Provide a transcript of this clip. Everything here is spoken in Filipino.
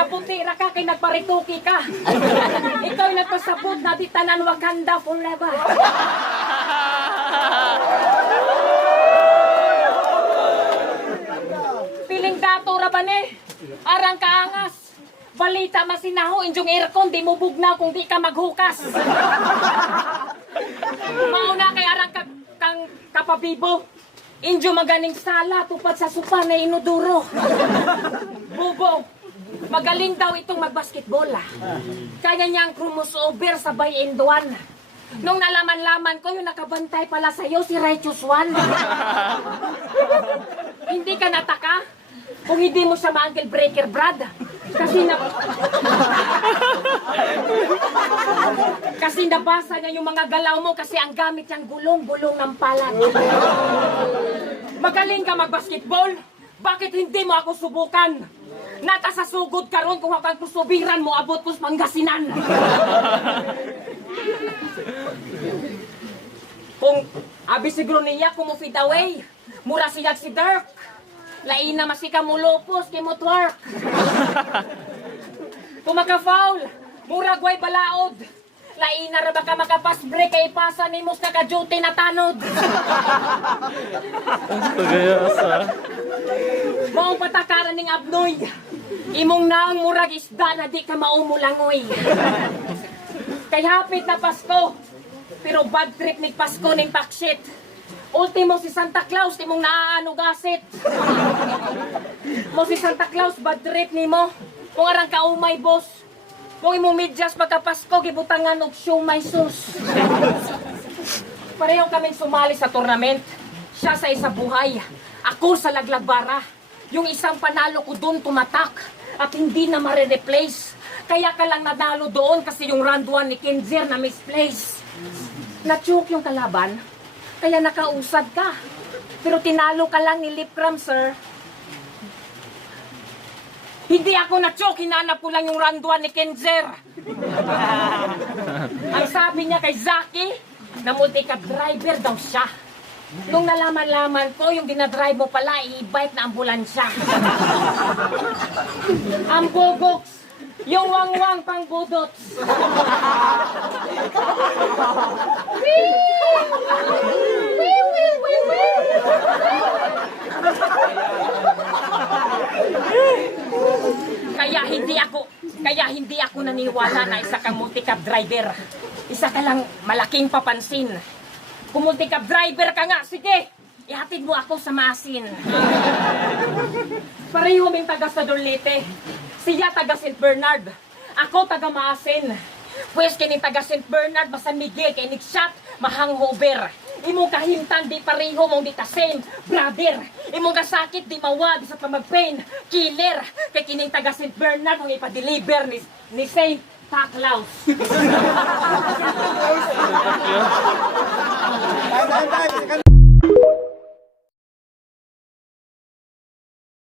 naputira ka kay nagparituki ka. Ikaw yung nagpasabot na di tanan Wakanda forever. Piling dato ra ba ni? Arang kaangas. Balita masinaho, injong aircon, di mo bugnaw kung di ka maghukas. Mauna kay arang kang kapabibo. Injo maganing sala, tupad sa supa na inuduro. Bubo, magaling daw itong magbasketball. Kaya niyang crossover sa bay and one. Nung nalaman-laman ko, yung nakabantay pala sa'yo, si Righteous One. Hindi ka nataka? Kung hindi mo siya ma-ankle breaker, Brad. Kasi nabasa niya yung mga galaw mo kasi ang gamit niyang gulong-gulong ng palat. Magaling ka mag-basketball? Bakit hindi mo ako subukan? Nata sa sugod karon kung hakang kusubiran mo abot ko sa Pangasinan. Kung abi siguro niya kung mo feed away, mura siya si Dirk. Lain na masika mo lupos, kay mo twerk. Kung maka-foul, mura guay balaod. Lain na ra ba ka makapass break kay ipasa ni mos naka-duty na tanod. Maong patakaran ning abnoy. Imong naang murag isda na di ka maumulangoy. Kay hapit na Pasko, pero bad trip ni Pasko ning takshit. Ultimo si Santa Claus, timong naaano gasit. Mo si Santa Claus, bad trip ni mo. Kung arang kaumay, boss. Kung imong medyas pagka-Pasko, gibutangan og siumay sus. Pareho kaming sumali sa tournament. Siya sa isa buhay. Ako sa laglagbara. Yung isang panalo ko doon tumatak. At hindi na ma-replace. Kaya ka lang nadalo doon kasi yung round 1 ni Kenzer na misplace. Na-choke yung kalaban. Kaya nakausad ka. Pero tinalo ka lang ni lip cram, sir. Hindi ako na-choke, hinanap ko lang yung round 1 ni Kenzer. Ang sabi niya kay Zaki, na multi-cab driver daw siya. Nung nalaman-laman ko, yung dinadrive mo pala, i-bike na ambulansya. Ang bogoks, yung wang-wang pang budots. Kaya hindi ako naniwala na isa kang multi-cab driver. Isa ka lang malaking papansin. Kung multi-cab driver ka nga, sige, ihatid mo ako sa Masin. Pareho ming taga sa Dorlite. Siya taga St. Bernard. Ako taga Maasin. Pwes kining taga St. Bernard, San Miguel, kay nigshot, mahanghover. Imong kahimtan, di pareho mong di kasame, brother. Imong kasakit, di mawad, sa pamagpain, killer. Kay kining taga St. Bernard, kung ipa-deliver ni Saint Claus. Tayo.